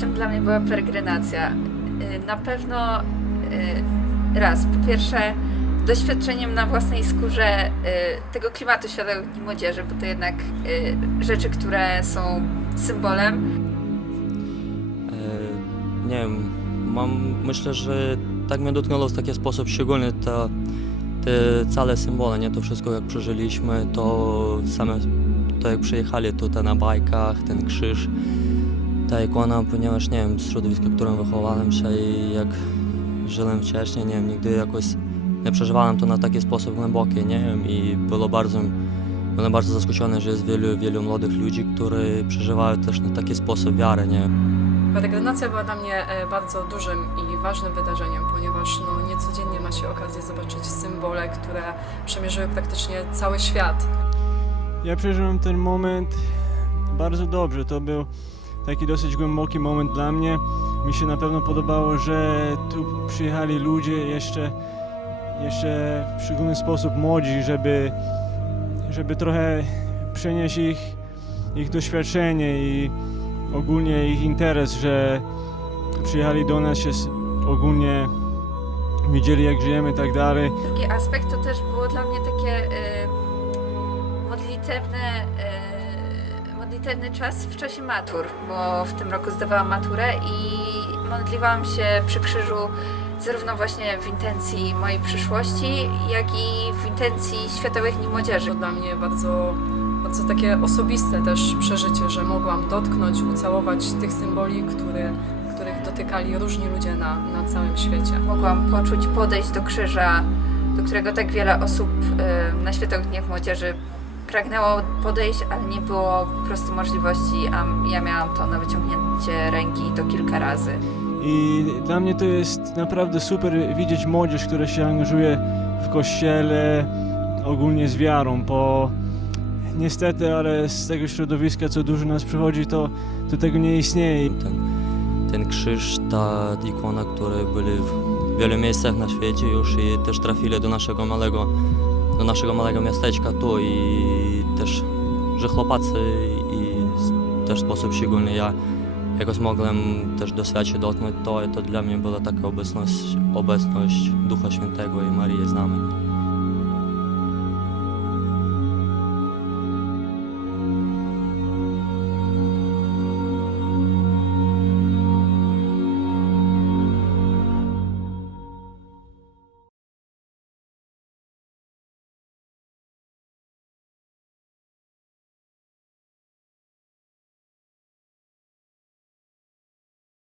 czym dla mnie była peregrinacja? Y, Na pewno y, raz, po pierwsze doświadczeniem na własnej skórze y, tego klimatu światowych dni młodzieży, bo to jednak rzeczy, które są symbolem. E, Nie wiem, mam, myślę, że tak mnie dotknęło w taki sposób szczególny te, te całe symbole, nie to wszystko jak przeżyliśmy, to same, to jak przyjechali tutaj na bajkach, ten krzyż, ta ikona, ponieważ nie wiem, z środowiska, w którym wychowałem się i jak żyłem wcześniej, nie wiem, nigdy jakoś nie przeżywałem to na taki sposób głęboki, nie wiem, i było bardzo, byłem bardzo zaskoczony, że jest wielu, wielu młodych ludzi, którzy przeżywają też na taki sposób wiarę, nie Peregrinacja była dla mnie e, bardzo dużym i ważnym wydarzeniem, ponieważ no, niecodziennie ma się okazję zobaczyć symbole, które przemierzyły praktycznie cały świat. Ja przeżyłem ten moment bardzo dobrze. To był taki dosyć głęboki moment dla mnie. Mi się na pewno podobało, że tu przyjechali ludzie jeszcze, jeszcze w szczególny sposób młodzi, żeby, żeby trochę przenieść ich, ich doświadczenie i ogólnie ich interes, że przyjechali do nas, się ogólnie widzieli jak żyjemy i tak dalej. Drugi aspekt to też było dla mnie takie y, modlitewne, y, modlitewny czas w czasie matur, bo w tym roku zdawałam maturę i modliłam się przy krzyżu zarówno właśnie w intencji mojej przyszłości, jak i w intencji Światowych Dni Młodzieży. To dla mnie bardzo, bardzo takie osobiste też przeżycie, że mogłam dotknąć, ucałować tych symboli, które, których dotykali różni ludzie na, na całym świecie. Mogłam poczuć podejść do krzyża, do którego tak wiele osób na Światowych Dniach Młodzieży pragnęło podejść, ale nie było po prostu możliwości, a ja miałam to na wyciągnięcie ręki i to kilka razy. I dla mnie to jest naprawdę super widzieć młodzież, która się angażuje w kościele, ogólnie z wiarą, bo niestety, ale z tego środowiska, co dużo nas przychodzi, to, to tego nie istnieje. ten, ten krzyż, ta ikona, które byli w wielu miejscach na świecie już i też trafili do naszego małego, do naszego małego miasteczka tu i też, że chłopacy i też w sposób szczególny ja jakoś mogłem też doświadczyć, dotknąć to i to dla mnie była taka obecność, obecność Ducha Świętego i Marii z nami.